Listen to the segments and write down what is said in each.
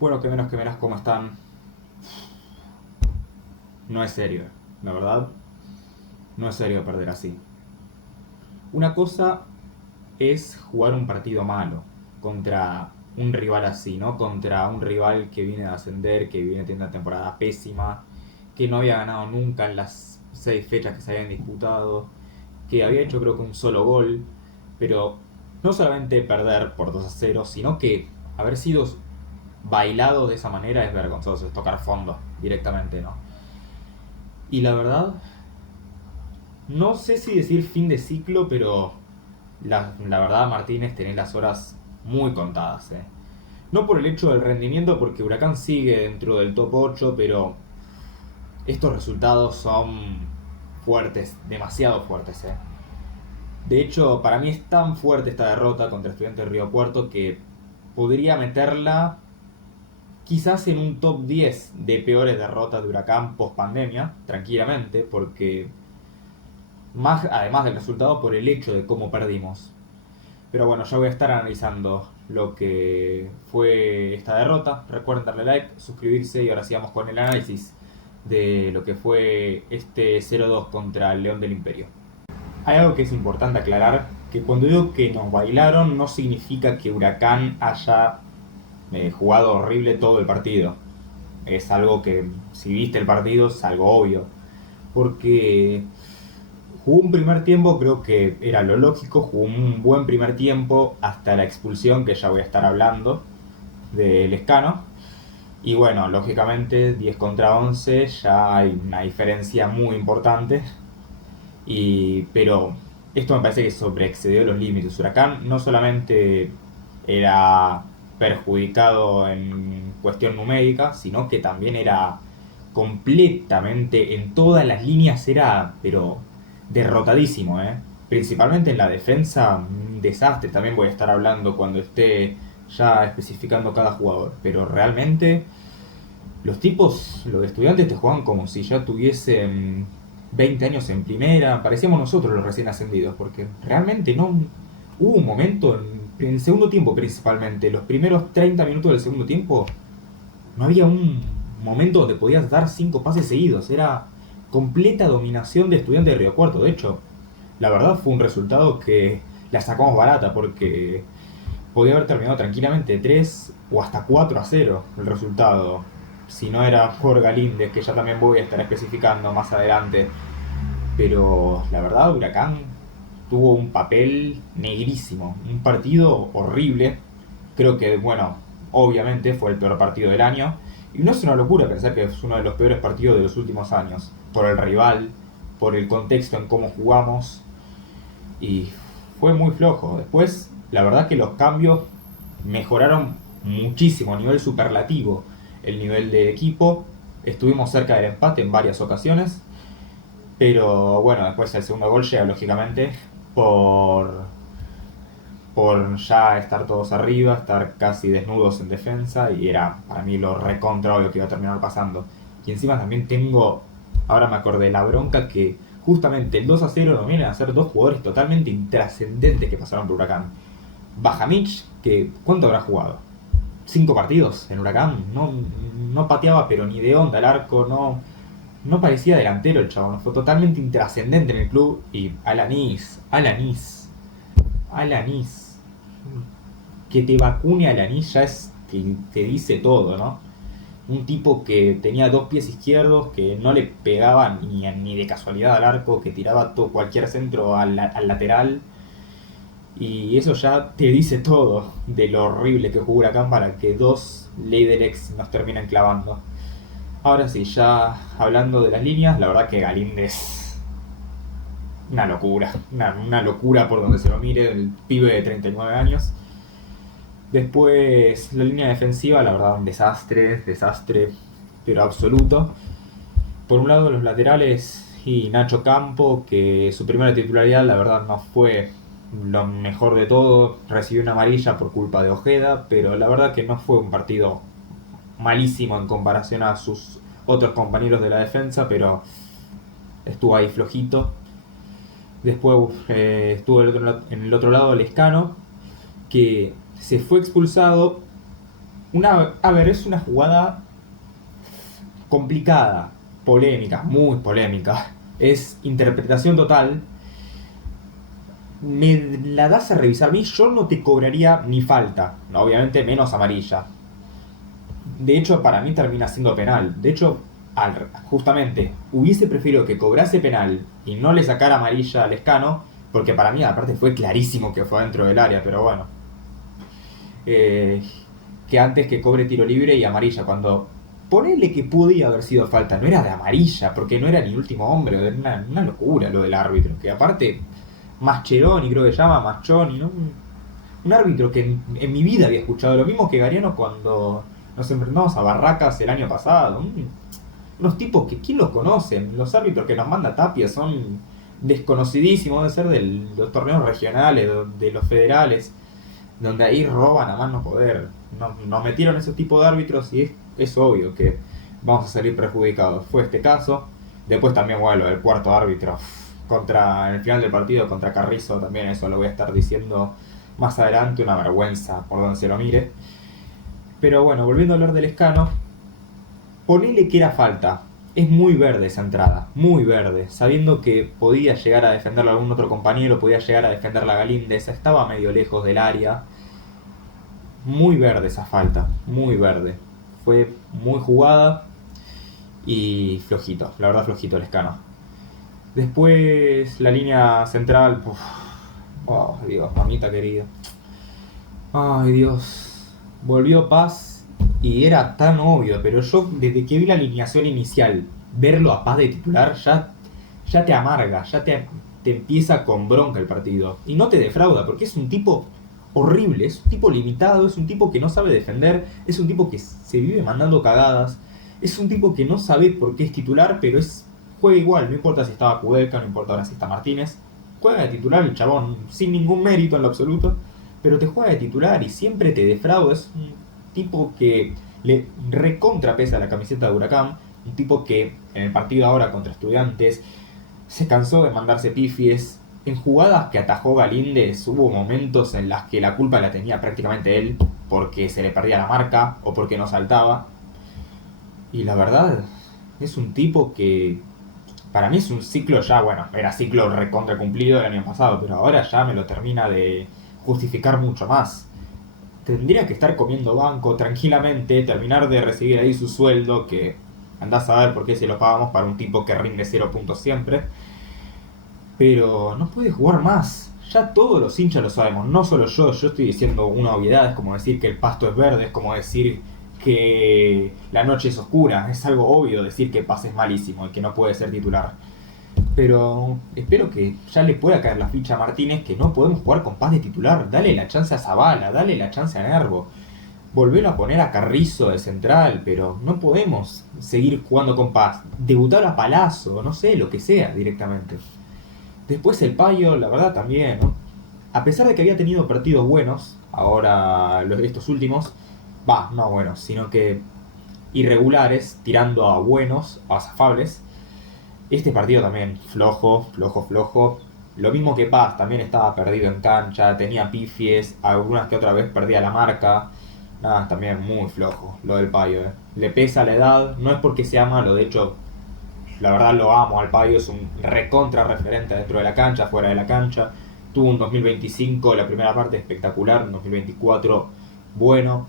Bueno, que menos, ¿cómo están? No es serio, la verdad, no es serio perder así. Una cosa es jugar un partido malo contra un rival así, ¿no? Contra un rival que viene a ascender, que viene teniendo una temporada pésima, que no había ganado nunca en las 6 fechas que se habían disputado, que había hecho creo que un solo gol, pero no solamente perder por 2-0, sino que haber sido bailado de esa manera es vergonzoso, es tocar fondo directamente, ¿no? Y la verdad, no sé si decir fin de ciclo, pero la verdad, Martínez, tenés las horas muy contadas. No por el hecho del rendimiento, porque Huracán sigue dentro del top 8, pero estos resultados son fuertes, demasiado fuertes. De hecho, para mí es tan fuerte esta derrota contra Estudiantes de Río Cuarto que podría meterla quizás en un top 10 de peores derrotas de Huracán post pandemia, tranquilamente, porque más además del resultado por el hecho de cómo perdimos. Pero bueno, ya voy a estar analizando lo que fue esta derrota. Recuerden darle like, suscribirse y ahora sigamos con el análisis de lo que fue este 0-2 contra el León del Imperio. Hay algo que es importante aclarar, que cuando digo que nos bailaron no significa que Huracán haya jugado horrible todo el partido. Es algo que, si viste el partido, es algo obvio. Porque jugó un primer tiempo, creo que era lo lógico, jugó un buen primer tiempo hasta la expulsión, que ya voy a estar hablando, de Lescano. Y bueno, lógicamente 10 contra 11 ya hay una diferencia muy importante. Pero esto me parece que sobreexcedió los límites. Huracán no solamente era perjudicado en cuestión numérica, sino que también era completamente en todas las líneas, era pero derrotadísimo, ¿eh? Principalmente en la defensa, un desastre. También voy a estar hablando cuando esté ya especificando cada jugador, pero realmente los tipos, los estudiantes te juegan como si ya tuviesen 20 años en primera, parecíamos nosotros los recién ascendidos, porque realmente no hubo un momento en el segundo tiempo principalmente, los primeros 30 minutos del segundo tiempo, no había un momento donde podías dar 5 pases seguidos, era completa dominación de Estudiantes de Río Cuarto. De hecho, la verdad fue un resultado que la sacamos barata, porque podía haber terminado tranquilamente 3 o hasta 4-0 el resultado. Si no era por Galíndez, que ya también voy a estar especificando más adelante. Pero la verdad, Huracán tuvo un papel negrísimo. Un partido horrible. Creo que, bueno, obviamente fue el peor partido del año. Y no es una locura pensar que es uno de los peores partidos de los últimos años. Por el rival, por el contexto en cómo jugamos. Y fue muy flojo. Después, la verdad que los cambios mejoraron muchísimo a nivel superlativo el nivel de equipo. Estuvimos cerca del empate en varias ocasiones, pero bueno, después el segundo gol llega lógicamente por, por ya estar todos arriba, estar casi desnudos en defensa, y era para mí lo recontra obvio que iba a terminar pasando. Y encima también tengo, ahora me acordé, la bronca que justamente el 2-0 nos vienen a ser dos jugadores totalmente intrascendentes que pasaron por Huracán. Bajamich, que ¿cuánto habrá jugado? 5 partidos en Huracán, no pateaba pero ni de onda el arco, no parecía delantero el chabón, fue totalmente intrascendente en el club. Y Alanis, que te vacune Alanis ya es, te dice todo, ¿no? Un tipo que tenía 2 pies izquierdos, que no le pegaba ni de casualidad al arco, que tiraba todo, cualquier centro al lateral. Y eso ya te dice todo de lo horrible que jugó Huracán para que dos Leidelex nos terminen clavando. Ahora sí, ya hablando de las líneas, la verdad que Galíndez, una locura, una locura por donde se lo mire, el pibe de 39 años. Después la línea defensiva, la verdad un desastre, pero absoluto. Por un lado los laterales y Nacho Campo, que su primera titularidad la verdad no fue lo mejor de todo, recibió una amarilla por culpa de Ojeda, pero la verdad que no fue un partido malísimo en comparación a sus otros compañeros de la defensa, pero estuvo ahí flojito. Después estuvo en el otro lado Lescano, que se fue expulsado A ver, es una jugada complicada, polémica, muy polémica. Es interpretación total. Me la das a revisar a mí, yo no te cobraría ni falta. Obviamente menos amarilla. De hecho, para mí termina siendo penal. De hecho, justamente, hubiese preferido que cobrase penal y no le sacara amarilla al Lescano, porque para mí, aparte, fue clarísimo que fue dentro del área, pero bueno. Eh, que antes que cobre tiro libre y amarilla, cuando ponele que podía haber sido falta, no era de amarilla, porque no era ni último hombre, era una locura lo del árbitro, que aparte, Mascheroni creo que se llama, Machoni, ¿no? Un árbitro que en mi vida había escuchado, lo mismo que Gariano cuando nos enfrentamos a Barracas el año pasado. Unos tipos que, ¿quién los conoce? Los árbitros que nos manda Tapia son desconocidísimos, de ser de los torneos regionales, de los federales, donde ahí roban a más no poder. Nos metieron esos tipos de árbitros y es obvio que vamos a salir perjudicados. Fue este caso. Después también, bueno, el cuarto árbitro en el final del partido contra Carrizo, también eso lo voy a estar diciendo más adelante, una vergüenza por donde se lo mire. Pero bueno, volviendo a hablar del Lescano, ponele que era falta. Es muy verde esa entrada, muy verde, sabiendo que podía llegar a defenderlo algún otro compañero, podía llegar a defender la Galíndez, estaba medio lejos del área. Muy verde esa falta, muy verde. Fue muy jugada y flojito, la verdad flojito el Lescano. Después la línea central, oh Dios, mamita querida. Ay Dios, volvió Paz y era tan obvio, pero yo desde que vi la alineación inicial, verlo a Paz de titular ya te amarga, te empieza con bronca el partido. Y no te defrauda, porque es un tipo horrible, es un tipo limitado, es un tipo que no sabe defender, es un tipo que se vive mandando cagadas, es un tipo que no sabe por qué es titular, pero juega igual, no importa si estaba Kudelka, no importa ahora si está Martínez, juega de titular el chabón, sin ningún mérito en lo absoluto, pero te juega de titular y siempre te defrauda. Es un tipo que le recontra pesa la camiseta de Huracán, un tipo que en el partido ahora contra Estudiantes se cansó de mandarse pifies. En jugadas que atajó Galíndez hubo momentos en las que la culpa la tenía prácticamente él, porque se le perdía la marca o porque no saltaba. Y la verdad, es un tipo que para mí es un ciclo ya, bueno, era ciclo recontra cumplido el año pasado, pero ahora ya me lo termina de justificar mucho más. Tendría que estar comiendo banco tranquilamente, terminar de recibir ahí su sueldo, que andás a ver por qué se lo pagamos para un tipo que rinde 0 puntos siempre. Pero no puede jugar más. Ya todos los hinchas lo sabemos, no solo yo estoy diciendo una obviedad, es como decir que el pasto es verde, es como decir que la noche es oscura, es algo obvio decir que Paz es malísimo y que no puede ser titular. Pero espero que ya le pueda caer la ficha a Martínez, que no podemos jugar con Paz de titular. Dale la chance a Zavala, dale la chance a Nervo. Volverlo a poner a Carrizo de central, pero no podemos seguir jugando con Paz. Debutar a Palazzo, no sé, lo que sea directamente. Después el Payo, la verdad también, ¿no? A pesar de que había tenido partidos buenos, ahora estos últimos, no buenos, sino que irregulares, tirando a buenos, a azafables. Este partido también flojo, flojo, flojo. Lo mismo que Paz, también estaba perdido en cancha, tenía pifies, algunas que otra vez perdía la marca. Nada, también muy flojo lo del Payo. Le pesa la edad, no es porque sea malo, de hecho, la verdad lo amo al Payo, es un recontra referente dentro de la cancha, fuera de la cancha. Tuvo un 2025, la primera parte espectacular, un 2024 bueno,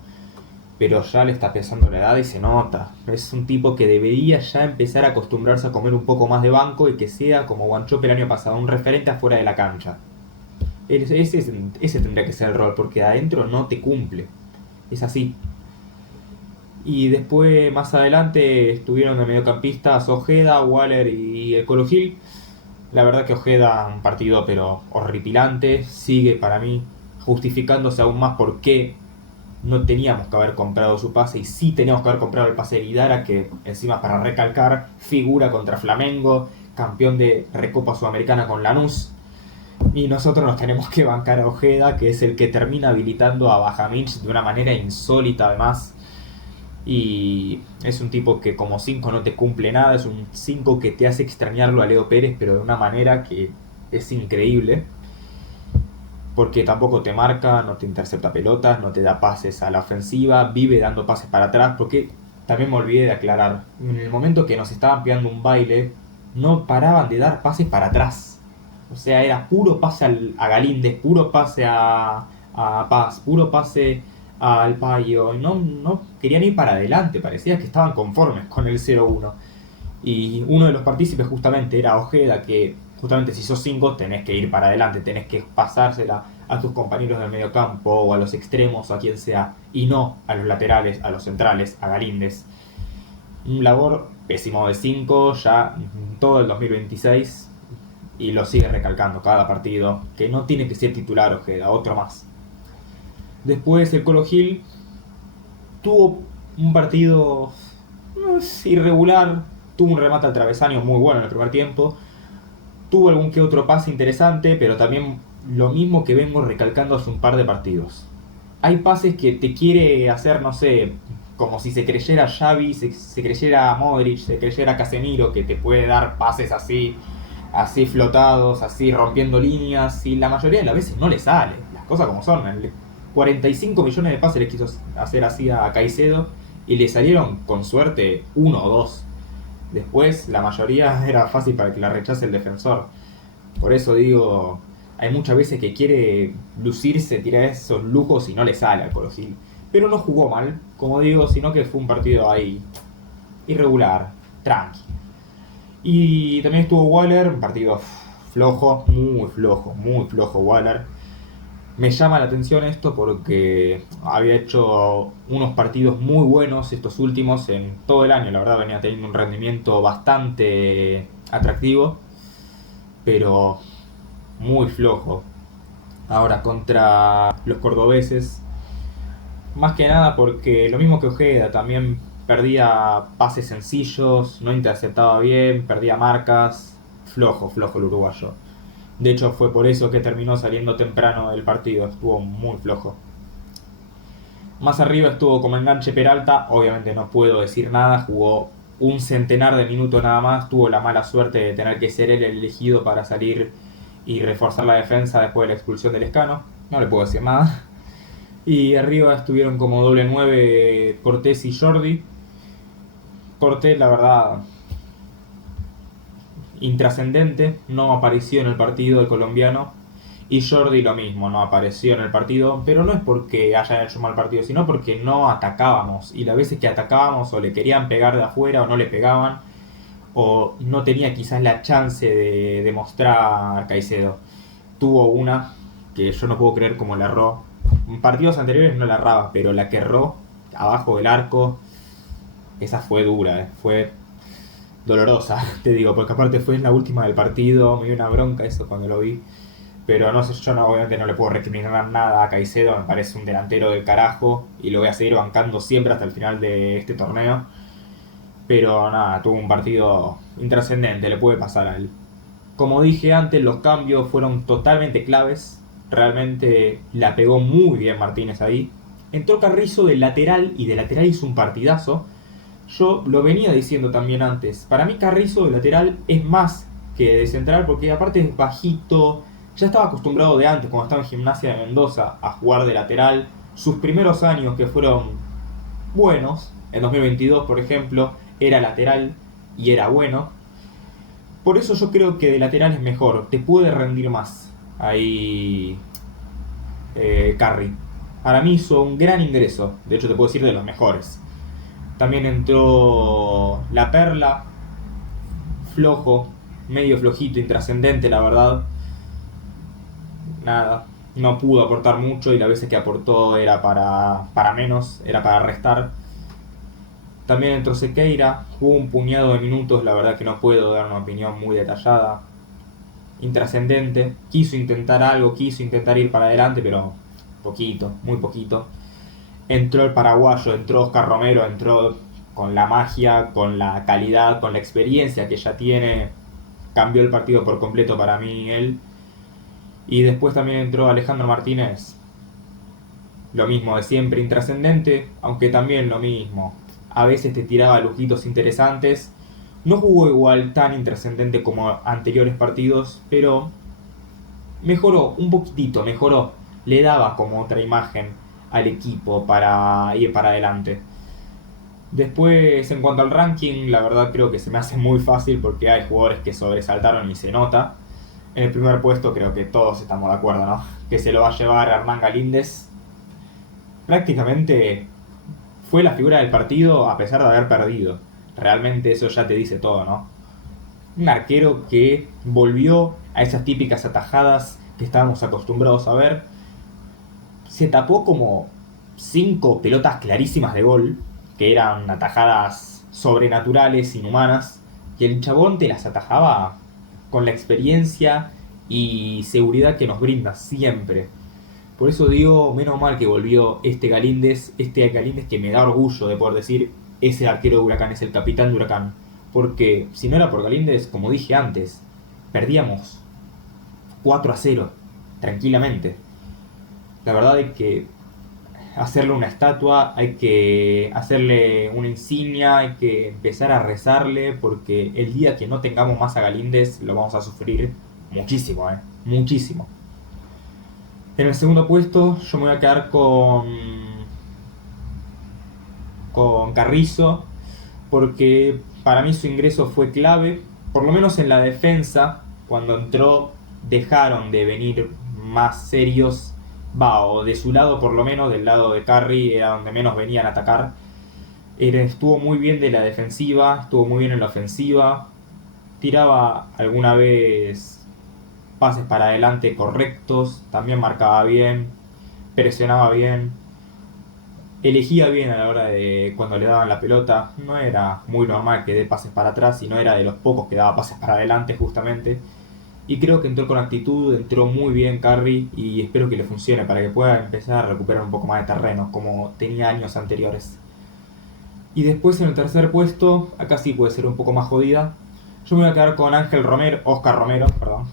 pero ya le está pesando la edad y se nota. Es un tipo que debería ya empezar a acostumbrarse a comer un poco más de banco y que sea como Guanchope el año pasado, un referente afuera de la cancha. Ese tendría que ser el rol, porque adentro no te cumple. Es así. Y después, más adelante, estuvieron de mediocampistas Ojeda, Waller y el Colo Gil. La verdad que Ojeda, un partido pero horripilante. Sigue para mí justificándose aún más por qué no teníamos que haber comprado su pase y sí teníamos que haber comprado el pase de Guidara, que encima, para recalcar, figura contra Flamengo, campeón de Recopa Sudamericana con Lanús. Y nosotros nos tenemos que bancar a Ojeda, que es el que termina habilitando a Bajamich de una manera insólita además. Y es un tipo que como 5 no te cumple nada, es un 5 que te hace extrañarlo a Leo Pérez, pero de una manera que es increíble. porque tampoco te marca, no te intercepta pelotas, no te da pases a la ofensiva, vive dando pases para atrás, porque también me olvidé de aclarar, en el momento que nos estaban pegando un baile, no paraban de dar pases para atrás. O sea, era puro pase a Galíndez, puro pase a Paz, puro pase al Payo. No querían ir para adelante, parecía que estaban conformes con el 0-1. Y uno de los partícipes justamente era Ojeda, que justamente si sos 5 tenés que ir para adelante, tenés que pasársela a tus compañeros del mediocampo o a los extremos o a quien sea, y no a los laterales, a los centrales, a Galíndez. Un labor pésimo de 5 ya todo el 2026 y lo sigue recalcando cada partido, que no tiene que ser titular Ojeda, otro más. Después el Colo Gil tuvo un partido irregular, tuvo un remate al travesaño muy bueno en el primer tiempo, tuvo algún que otro pase interesante, pero también lo mismo que vengo recalcando hace un par de partidos. Hay pases que te quiere hacer, no sé, como si se creyera Xavi, se creyera Modric, se creyera Casemiro, que te puede dar pases así flotados, así rompiendo líneas, y la mayoría de las veces no le sale, las cosas como son. 45 millones de pases le quiso hacer así a Caicedo y le salieron con suerte uno o dos. Después la mayoría era fácil para que la rechace el defensor. Por eso digo, hay muchas veces que quiere lucirse, tirar esos lujos y no le sale al Colo Gil. Pero no jugó mal, como digo, sino que fue un partido ahí irregular, tranqui. Y también estuvo Waller, un partido flojo, muy flojo Waller. Me llama la atención esto porque había hecho unos partidos muy buenos estos últimos en todo el año. La verdad venía teniendo un rendimiento bastante atractivo, pero muy flojo. Ahora contra los cordobeses, más que nada porque lo mismo que Ojeda, también perdía pases sencillos, no interceptaba bien, perdía marcas. Flojo el uruguayo. De hecho fue por eso que terminó saliendo temprano del partido, estuvo muy flojo. Más arriba estuvo como enganche Peralta, obviamente no puedo decir nada, jugó un centenar de minutos nada más, tuvo la mala suerte de tener que ser él el elegido para salir y reforzar la defensa después de la expulsión del Escano, no le puedo decir nada. Y arriba estuvieron como doble 9 Cortés y Jordi. Cortés, la verdad, intrascendente, no apareció en el partido el colombiano. Y Jordi lo mismo, no apareció en el partido, pero no es porque haya hecho un mal partido, sino porque no atacábamos. Y las veces que atacábamos o le querían pegar de afuera o no le pegaban, o no tenía quizás la chance de demostrar Caicedo. Tuvo una que yo no puedo creer cómo la erró. En partidos anteriores no la erraba, pero la que erró abajo del arco, esa fue dura, fue dolorosa, te digo, porque aparte fue en la última del partido, me dio una bronca eso cuando lo vi. Pero no sé, yo no, obviamente no le puedo recriminar nada a Caicedo, me parece un delantero del carajo y lo voy a seguir bancando siempre hasta el final de este torneo. Pero nada, tuvo un partido intrascendente, le puede pasar a él. Como dije antes, los cambios fueron totalmente claves. Realmente la pegó muy bien Martínez ahí. Entró Carrizo de lateral y de lateral hizo un partidazo. Yo lo venía diciendo también antes. Para mí Carrizo de lateral es más que de central porque aparte es bajito. Ya estaba acostumbrado de antes, cuando estaba en Gimnasia de Mendoza, a jugar de lateral. Sus primeros años que fueron buenos, en 2022 por ejemplo, era lateral y era bueno. Por eso yo creo que de lateral es mejor, te puede rendir más. Ahí Carry. Para mí hizo un gran ingreso, de hecho te puedo decir de los mejores. También entró La Perla, flojo, medio flojito, intrascendente la verdad. Nada, no pudo aportar mucho y las veces que aportó era para menos, era para restar. También entró Sequeira, jugó un puñado de minutos, la verdad que no puedo dar una opinión muy detallada. Intrascendente, quiso intentar algo, quiso intentar ir para adelante, pero poquito, muy poquito. Entró el paraguayo, entró Oscar Romero, entró con la magia, con la calidad, con la experiencia que ya tiene. Cambió el partido por completo para mí él. Y después también entró Alejandro Martínez. Lo mismo de siempre, intrascendente, aunque también lo mismo. A veces te tiraba lujitos interesantes. No jugó igual tan intrascendente como anteriores partidos, pero mejoró un poquitito, mejoró. Le daba como otra imagen al equipo para ir para adelante. Después, en cuanto al ranking, la verdad creo que se me hace muy fácil porque hay jugadores que sobresaltaron y se nota. En el primer puesto creo que todos estamos de acuerdo, ¿no? Que se lo va a llevar Hernán Galíndez. Prácticamente fue la figura del partido a pesar de haber perdido. Realmente eso ya te dice todo, ¿no? Un arquero que volvió a esas típicas atajadas que estábamos acostumbrados a ver. Se tapó como 5 pelotas clarísimas de gol, que eran atajadas sobrenaturales, inhumanas, y el chabón te las atajaba con la experiencia y seguridad que nos brinda siempre. Por eso digo, menos mal que volvió este Galíndez que me da orgullo de poder decir, es el arquero de Huracán, es el capitán de Huracán. Porque si no era por Galíndez, como dije antes, perdíamos 4-0, tranquilamente. La verdad es que hacerle una estatua, hay que hacerle una insignia, hay que empezar a rezarle, porque el día que no tengamos más a Galíndez lo vamos a sufrir muchísimo, muchísimo. En el segundo puesto yo me voy a quedar con Carrizo, porque para mí su ingreso fue clave, por lo menos en la defensa. Cuando entró dejaron de venir más serios, o de su lado por lo menos, del lado de Carry era donde menos venían a atacar. Estuvo muy bien de la defensiva, estuvo muy bien en la ofensiva, tiraba alguna vez pases para adelante correctos, también marcaba bien, presionaba bien, elegía bien a la hora de cuando le daban la pelota. No era muy normal que dé pases para atrás, sino era de los pocos que daba pases para adelante justamente. Y creo que entró con actitud, entró muy bien Carry y espero que le funcione para que pueda empezar a recuperar un poco más de terreno como tenía años anteriores. Y después en el tercer puesto, acá sí puede ser un poco más jodida. Yo me voy a quedar con Oscar Romero, perdón.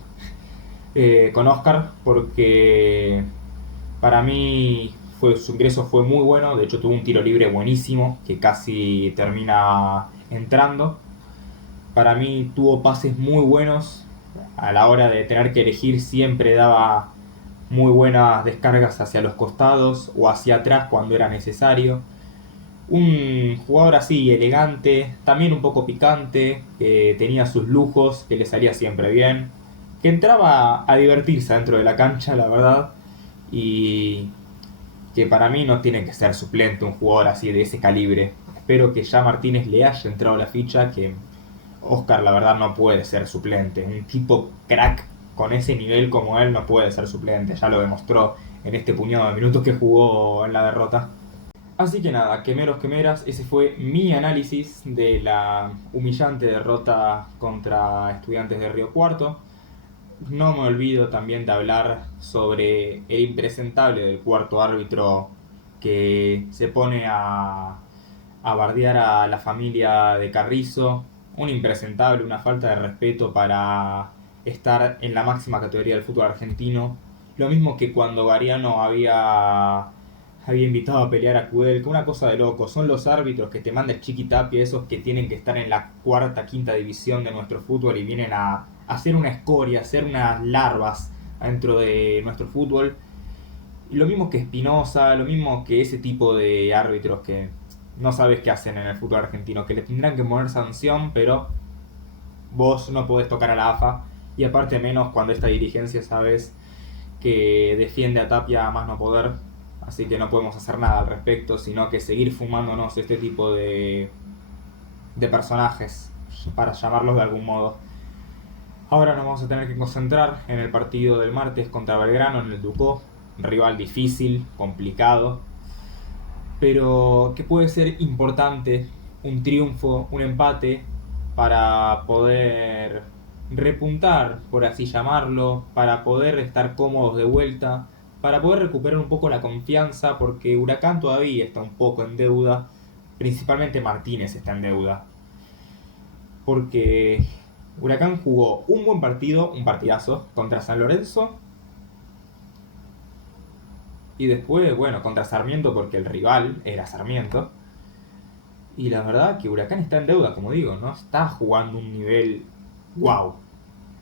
Con Oscar, porque para mí su ingreso fue muy bueno. De hecho tuvo un tiro libre buenísimo que casi termina entrando. Para mí tuvo pases muy buenos. A la hora de tener que elegir siempre daba muy buenas descargas hacia los costados o hacia atrás cuando era necesario. Un jugador así elegante, también un poco picante, que tenía sus lujos, que le salía siempre bien, que entraba a divertirse dentro de la cancha, la verdad, y que para mí no tiene que ser suplente un jugador así de ese calibre. Espero que ya Martínez le haya entrado la ficha, que Oscar la verdad no puede ser suplente. Un tipo crack con ese nivel como él no puede ser suplente, ya lo demostró en este puñado de minutos que jugó en la derrota. Así que nada, quemeros, quemeras, ese fue mi análisis de la humillante derrota contra Estudiantes de Río Cuarto. No me olvido también de hablar sobre el impresentable del cuarto árbitro que se pone a bardear a la familia de Carrizo. Un impresentable, una falta de respeto para estar en la máxima categoría del fútbol argentino. Lo mismo que cuando Gariano había invitado a pelear a Cudel, que una cosa de loco. Son los árbitros que te manda el Chiquitapia, esos que tienen que estar en la cuarta, quinta división de nuestro fútbol y vienen a hacer una escoria, hacer unas larvas dentro de nuestro fútbol. Y lo mismo que Espinosa, lo mismo que ese tipo de árbitros que no sabes qué hacen en el fútbol argentino, que le tendrán que poner sanción, pero vos no podés tocar a la AFA. Y aparte menos cuando esta dirigencia sabes que defiende a Tapia a más no poder. Así que no podemos hacer nada al respecto, sino que seguir fumándonos este tipo de personajes, para llamarlos de algún modo. Ahora nos vamos a tener que concentrar en el partido del martes contra Belgrano en el Ducó. Un rival difícil, complicado, pero que puede ser importante, un triunfo, un empate, para poder repuntar, por así llamarlo, para poder estar cómodos de vuelta, para poder recuperar un poco la confianza, porque Huracán todavía está un poco en deuda, principalmente Martínez está en deuda, porque Huracán jugó un buen partido, un partidazo, contra San Lorenzo, y después, bueno, contra Sarmiento, porque el rival era Sarmiento. Y la verdad que Huracán está en deuda, como digo, no está jugando un nivel wow.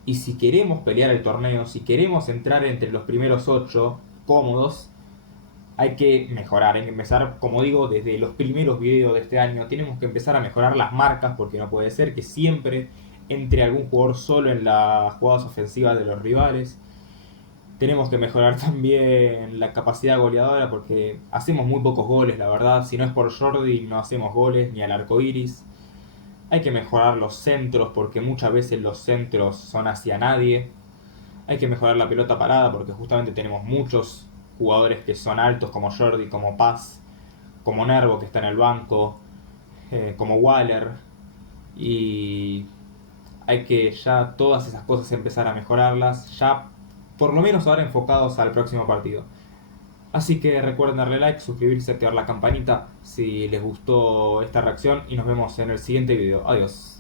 Y si queremos pelear el torneo, si queremos entrar entre los primeros 8 cómodos, hay que mejorar, hay que empezar, como digo, desde los primeros videos de este año, tenemos que empezar a mejorar las marcas, porque no puede ser que siempre entre algún jugador solo en las jugadas ofensivas de los rivales. Tenemos que mejorar también la capacidad goleadora, porque hacemos muy pocos goles, la verdad. Si no es por Jordi, no hacemos goles ni al arco iris. Hay que mejorar los centros, porque muchas veces los centros son hacia nadie. Hay que mejorar la pelota parada, porque justamente tenemos muchos jugadores que son altos, como Jordi, como Paz, como Nervo, que está en el banco, como Waller. Y hay que ya todas esas cosas empezar a mejorarlas, ya por lo menos ahora enfocados al próximo partido. Así que recuerden darle like, suscribirse, activar la campanita si les gustó esta reacción y nos vemos en el siguiente video. Adiós.